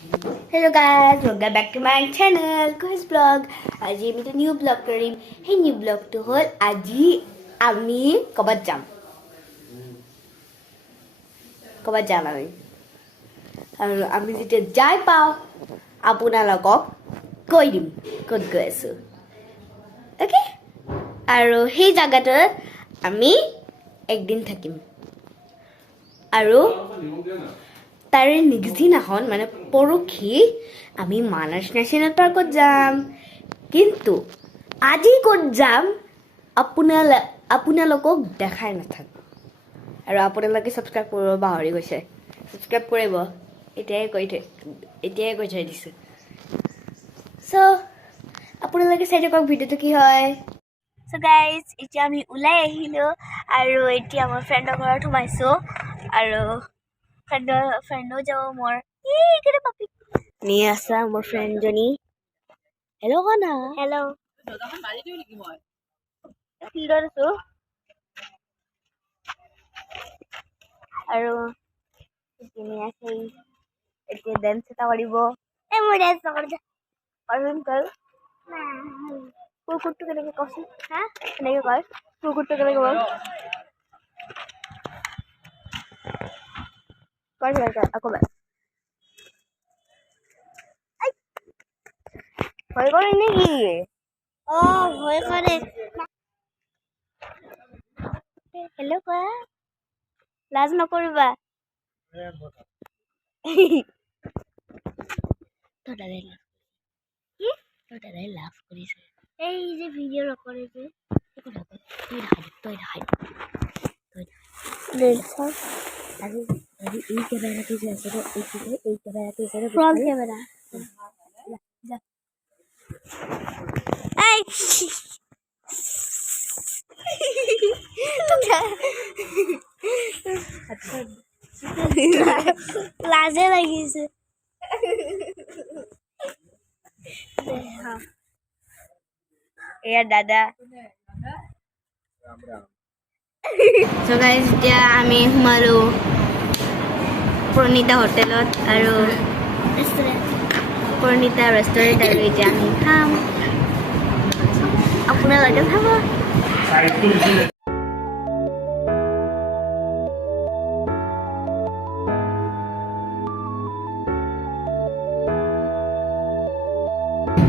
Hello guys, welcome back to my channel, Kuh's Vlog. আজি আমি এটা নিউ ব্লগ কৰিম। সেই নিউ ব্লগটো হ'ল আজি আমি ক'বাত যাম আমি আৰু আমি যেতিয়া যাই পাওঁ আপোনালোকক কৈ দিম ক'ত গৈ আছোঁ। অ'কে, আৰু সেই জাগাটোত আমি একদিন থাকিম আৰু তাৰে নেক্সট দিনাখন মানে পৰহি আমি মানাস নেশ্যনেল পাৰ্কত যাম। কিন্তু আজি ক'ত যাম আপোনালোকক দেখাই নাথাকোঁ। আৰু আপোনালোকে ছাবস্ক্ৰাইব কৰিব পাহৰি গৈছে, ছাবস্ক্ৰাইব কৰিব, এতিয়াই কৈ থৈ দিছোঁ। চ' আপোনালোকে চাই থাকক ভিডিঅ'টো কি হয়। চ' গাইজ, এতিয়া আমি ওলাই আহিলোঁ আৰু এতিয়া মই ফ্ৰেণ্ডৰ ঘৰত সোমাইছোঁ আৰু ফ্ৰেণ্ডো যাব মোৰ নিয়ে আছা মোৰ ফ্ৰেণ্ডজনী। হেল্ল' কোৱা না। হেল্ল' ফিল্ডত আছোঁ আৰু এতিয়া ডেন্স এটা কৰিব। মই ডেন্স নকৰোঁ, কুকুৰটো কেনেকৈ কচোন। কেনেকৈ কয় কুকুৰটো কেনেকৈ কয় আকৌ ভয় কৰে নেকি? ভয় কৰে। হেল্ল' কোৱা, লাজ নকৰিবা। তোৰ দাদাই লাভ কৰিছে। এই যে ভিডিঅ' নকৰে যে তই দেখাই আৰু এই কেমেৰাটো যে আছে এই কেমেৰাটো ফ্ৰণ্ট কেমেৰা। লাজে লাগিছে। এয়া দাদা। চ' গাইজ, এতিয়া আমি সোমালোঁ প্ৰণীতা হোটেলত আৰু প্ৰণীতা ৰেষ্টুৰেণ্ট, আৰু এতিয়া আমি খাম, আপোনালোকে খাব।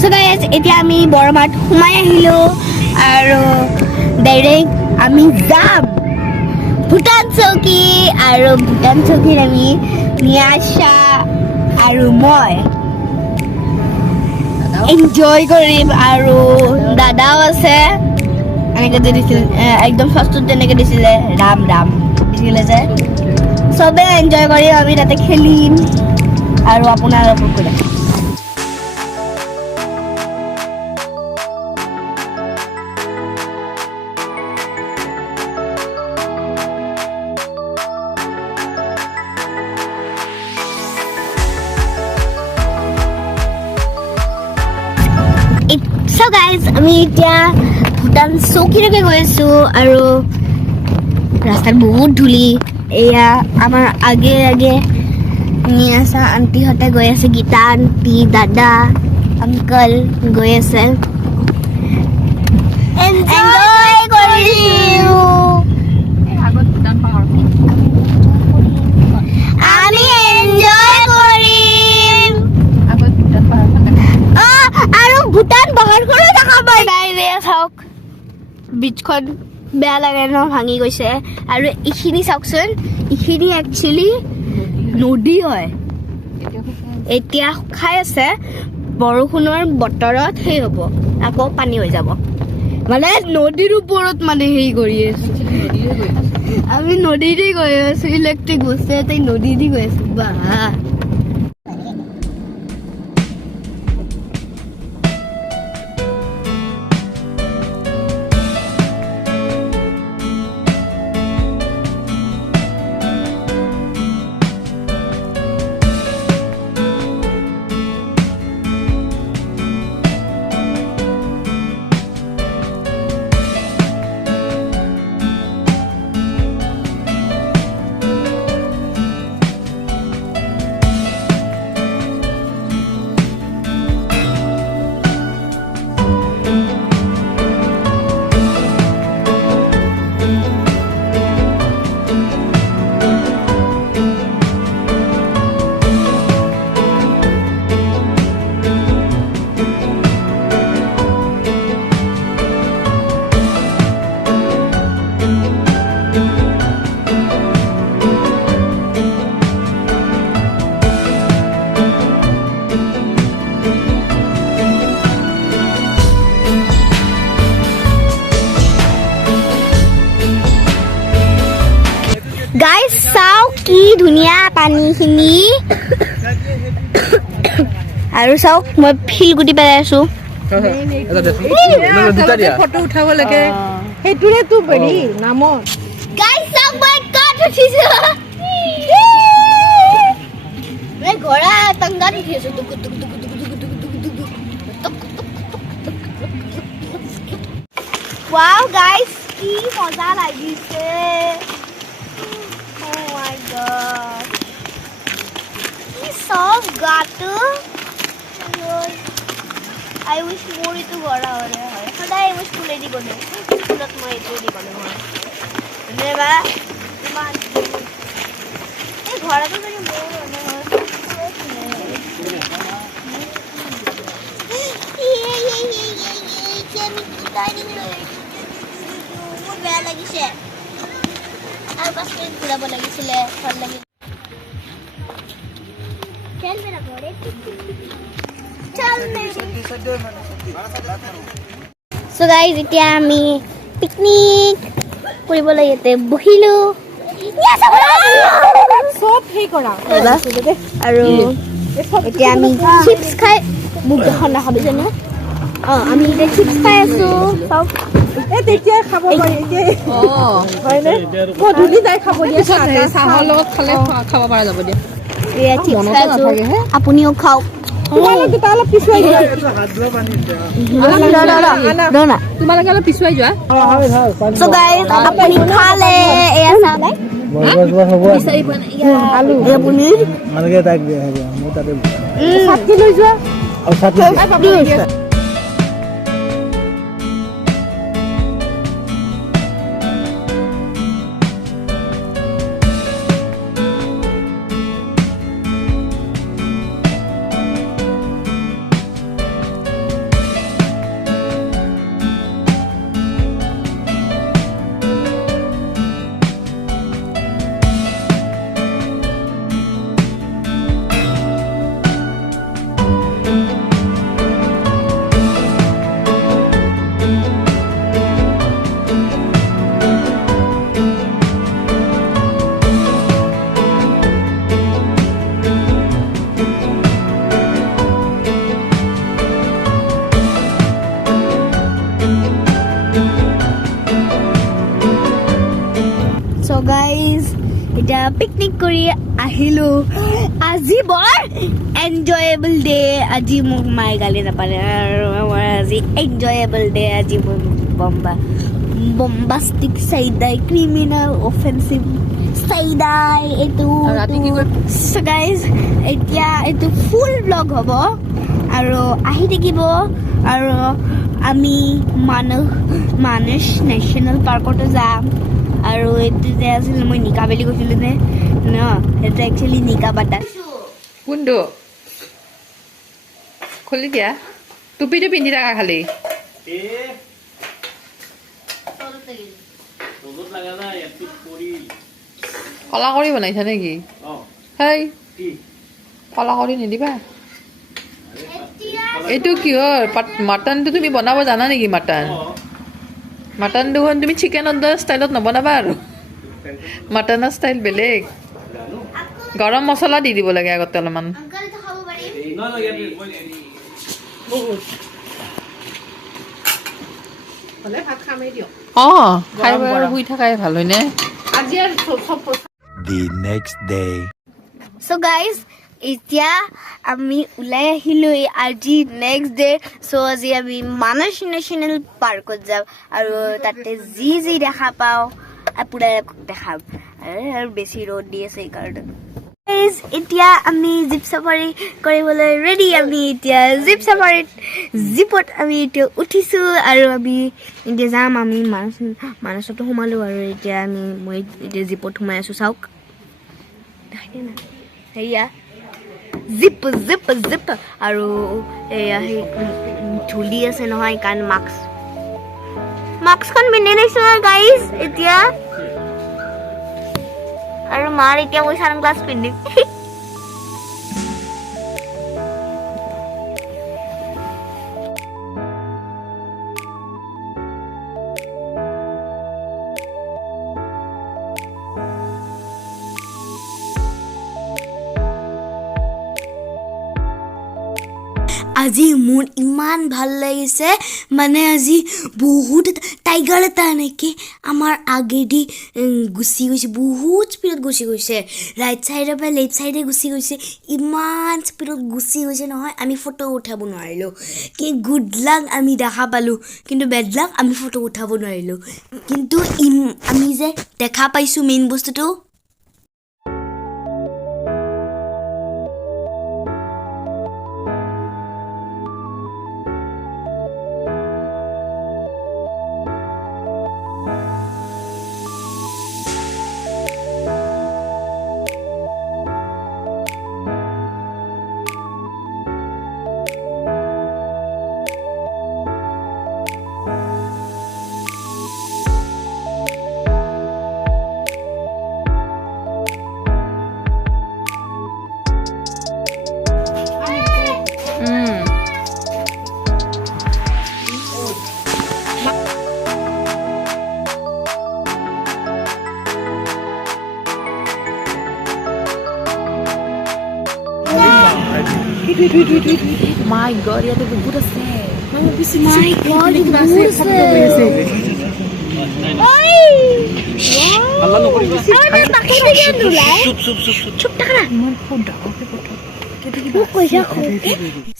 চ' গাইজ, এতিয়া আমি বৰমাত সোমাই আহিলোঁ আৰু ডাইৰেক্ট আমি যাম ভূটান চৌকী। আৰু ভূটান চৌকীত আমি নিয়াশা আৰু মই এনজয় কৰিম আৰু দাদাও আছে। এনেকৈ যে দিছিল একদম ফাৰ্ষ্টত যেনেকৈ দিছিলে ৰাম দিছিলে যে, চবে এনজয় কৰিম, আমি তাতে খেলিম আৰু আপোনালোকক কৈ দেখাম। So guys, আমি এতিয়া ভূটান চৌকীলৈকে গৈ আছোঁ আৰু ৰাস্তাত বহুত ধূলি। এয়া আমাৰ আগে নিয়াছা আণ্টিহঁতে গৈ আছে, গীতা আণ্টি, দাদা, আংকল গৈ আছে। এনজয় কৰিছোঁ। আমি এনজয় কৰিম আৰু ভূটান পাহাৰখনো দেখাব। চাওক ব্ৰিজখন বেয়া লাগে ন, ভাঙি গৈছে। আৰু এইখিনি চাওকচোন, এইখিনি একচুৱেলি নদী হয়, এতিয়া শুকাই আছে। বৰষুণৰ বতৰত সেই হ'ব, আকৌ পানী হৈ যাব। মানে নদীৰ ওপৰত মানে হেৰি কৰি আছো, আমি নদীতে গৈ আছো। ইলেক্ট্ৰিক বস্তু এটাই নদী দি গৈ আছো। বাহ, পানীখিনি আৰু চাওক মই শিলগুটি পেলাই আছো ফটো উঠাব লাগে সেইটোৰে তো হেৰি নামত গাইস চাওক মই কাট উঠিছো ৰে ঘোড়া টংগাত উঠিছো টুক টুক টুক টুক টুক ওয়াও গাইস কি মজা লাগিছে ও মাই গড কি সব গাটো I wish more itu ঘোড়া হলে হয় সদায় মই স্কুলে দি গলে স্কুলত মই এইটো দি গলে হয় নেবা ইমান এই ঘোড়াটো যদি মোৰ হলে হয় মোৰ বেয়া লাগিছে আৰু 5 মিনিট ঘূৰাব লাগিছিলে ভাল লাগি চল মেৰা ঘোড়ে So guys, এতিয়া আমি পিকনিক কৰিবলৈ ইয়াতে বহিলো সব সেই কৰা আৰু এতিয়া আমি চিপছ খাই মোক এখন দেখাবি জানো আমি এতিয়া চিপছ খাই আছো তেতিয়া খাব পাৰি হয়নে গধূলি যাই খাব দিয়ে চাহৰ লগত খালে খাব পৰা যাব দিয়া এয়া চিপছ খাই আছো আপুনিও খাওক তোমালোকে অলপ পিছুৱাই যোৱা তোমালোকে অলপ পিছুৱাই যোৱা So guys, আপুনি খালে এয়া চাওক আলু এয়া পনীৰ মানকে তাক দিয়া হ'ব মই তাতে চাটকি লৈ যোৱা আৰু চাটনি So guys, এতিয়া পিকনিক কৰি আহিলো আজি বৰ এনজয়েবল ডে আজি মোক মায়ে গালি নাপাৰে আৰু আমাৰ আজি এনজয়েবল ডে আজি মোৰ বম্বাষ্টিক চাইডাই ক্ৰিমিনেল অফেন্সিভ চাইডাই এইটো So guys, এতিয়া এইটো ফুল ব্লগ হ'ব আৰু আহি থাকিব আৰু আমি মানস নেশ্যনেল পাৰ্কতো যাম আৰু এইটো যে আছিল মই নিকা বুলি কৈছিলোঁ যে ন সেইটো একচুৱেলি নিকা বাটা কোনটো খুলি দিয়া টুপিটো পিন্ধি থাকা খালি কলা কৰি বনাইছা নেকি হেই কলা কৰি নিদিবা এইটো কিহৰ মাটনটো তুমি বনাব জানা নেকি মাটন দেখোন তুমি চিকেনৰ ষ্টাইলত নবনাবা আৰু মাটনৰ ষ্টাইল বেলেগ গৰম মছলা দি দিব লাগে আগতে অলপমান খাই বাৰু শুই থাকাই ভাল হয়নে The next day. So guys, এতিয়া আমি ওলাই আহিলো আজি নেক্সট ডে চ' আজি আমি মানস নেশ্যনেল পাৰ্কত যাম আৰু তাতে যি যি দেখা পাওঁ আপোনালোকক দেখাম আৰু বেছি ৰ'দ দি আছে সেইকাৰণে এতিয়া আমি জীপ চাফাৰী কৰিবলৈ ৰেডি আমি এতিয়া জীপত আমি এতিয়া উঠিছোঁ আৰু আমি এতিয়া যাম আমি মানসতো সোমালোঁ আৰু এতিয়া মই এতিয়া জীপত সোমাই আছোঁ চাওক সেয়া জিপ আৰু এয়া সেই ধূলি আছে নহয় কাৰণ মাস্কখন পিন্ধি লৈছোঁ গাইজ এতিয়া আৰু মাৰ এতিয়া মই ছানগ্লাছ পিন্ধিম আজি মোৰ ইমান ভাল লাগিছে মানে আজি বহুত টাইগাৰ এটা এনেকৈ আমাৰ আগেদি গুচি গৈছে বহুত স্পীডত গুচি গৈছে ৰাইট ছাইডৰ পৰা লেফ্ট ছাইডে গুচি গৈছে ইমান স্পীডত গুচি গৈছে নহয় আমি ফটো উঠাব নোৱাৰিলোঁ কি গুড লাক আমি দেখা পালোঁ কিন্তু বেড লাক আমি ফটো উঠাব নোৱাৰিলোঁ কিন্তু আমি যে দেখা পাইছোঁ মেইন বস্তুটো মাই গড ইয়াতে বহুত আছে My God,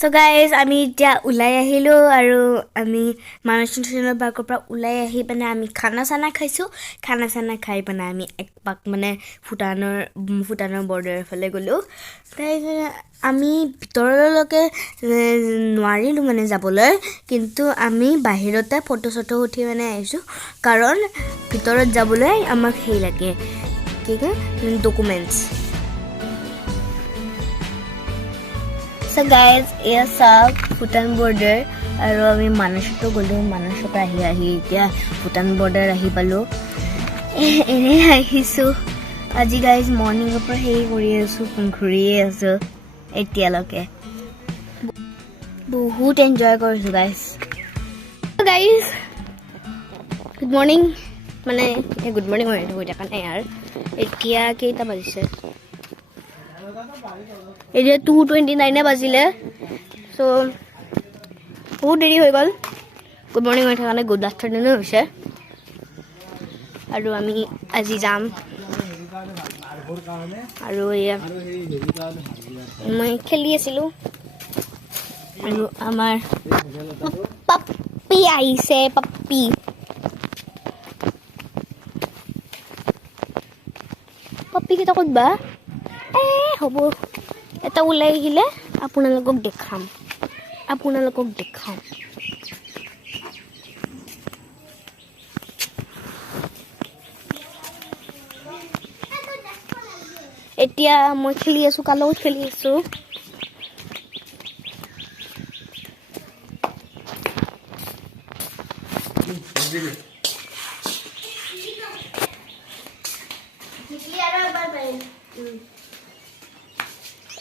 So guys, আমি এতিয়া ওলাই আহিলোঁ আৰু আমি মানস নেশ্যনেল পাৰ্কৰ পৰা ওলাই আহি পিনে আমি খানা চানা খাইছোঁ খানা চানা খাই পিনে আমি এক পাক মানে ভূটানৰ বৰ্ডাৰৰ ফালে গ'লোঁ তাৰপিছত আমি ভিতৰলৈকে নোৱাৰিলোঁ মানে যাবলৈ কিন্তু আমি বাহিৰতে ফটো চটো উঠি মানে আহিছোঁ কাৰণ ভিতৰত যাবলৈ আমাক সেই লাগে কি কয় ডকুমেণ্টছ So guys, এয়া চাওক ভূটান বৰ্ডাৰ আৰু আমি মানসতো গ'লোঁ মানসৰ পৰা আহি এতিয়া ভূটান বৰ্ডাৰ আহি পালোঁ এনেই আহিছোঁ আজি গাইজ মৰ্ণিঙৰ পৰা হেৰি কৰি আছোঁ ঘূৰিয়ে আছোঁ এতিয়ালৈকে বহুত এনজয় কৰিছোঁ গাইজ গুড মৰ্ণিং মানে গুড মৰ্ণিং হৈ থকা নাই আৰু এতিয়া কেইটা বাজিছে এতিয়া 2:29 বাজিলে চ' বহুত দেৰি হৈ গ'ল গুড মৰ্ণিং হৈ থকা নাই গুড আফটাৰনুনো হৈছে আৰু আমি আজি যাম আৰু এয়া মই খেলি আছিলোঁ আৰু আমাৰ পাপ্পি আহিছে পাপ্পি পাপ্পিকেইটা ক'ত বা হ'ব এটা ওলাই আহিলে আপোনালোকক দেখাম এতিয়া মই খেলি আছোঁ কাৰ লগত খেলি আছোঁ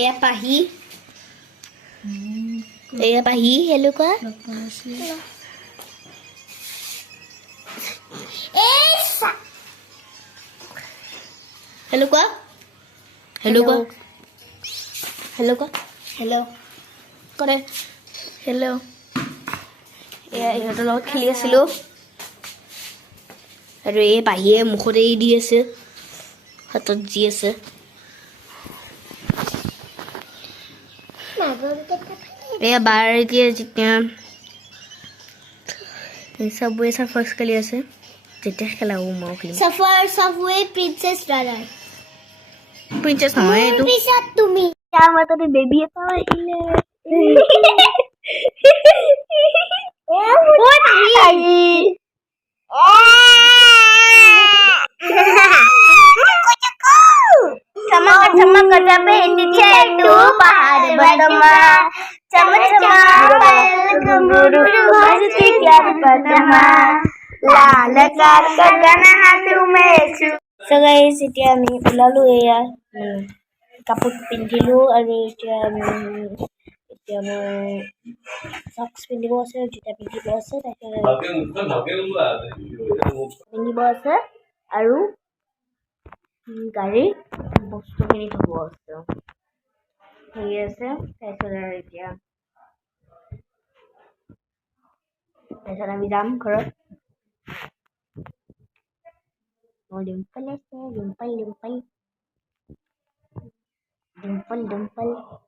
এয়া পাহি হেল্ল' কোৱা হেল্ল' কোৱা হেল্ল' কৰে হেল্ল' এয়া ইহঁতৰ লগত খেলি আছিলোঁ আৰু এই পাহিয়ে মুখত এৰি দি আছে হাতত যি আছে এয়া বাৰ এতিয়া যেতিয়া চাবৱে চাৰ্ফাৰ্ছ খেলি আছে যেতিয়া খেলা হ'ব মই খেলিম Subway Princess Runner. প্ৰিন্সেছ নহয় এইটো পিছত তুমি আমাৰ তাতে বেবী এটা আহিলে Sama tapi ini itu pahad bertema sama-sama kemburu bersikap pertama lalakar kagana hatu mesu So guys, এতিয়া আমি ওলালোঁ এয়া কাপোৰ পিন্ধিলোঁ আৰু এতিয়া মই চক্স পিন্ধিব আছে জোতা পিন্ধিব আছে পিন্ধিব আছে আৰু গাড়ীৰ বস্তুখিনি থ'ব আছে হেৰি আছে তাৰপিছত আৰু এতিয়া তাৰপিছত আমি যাম ঘৰত মোৰ ডিম্পল আছে ডিম্পল ডিম্পল ডিম্পল ডিম্পল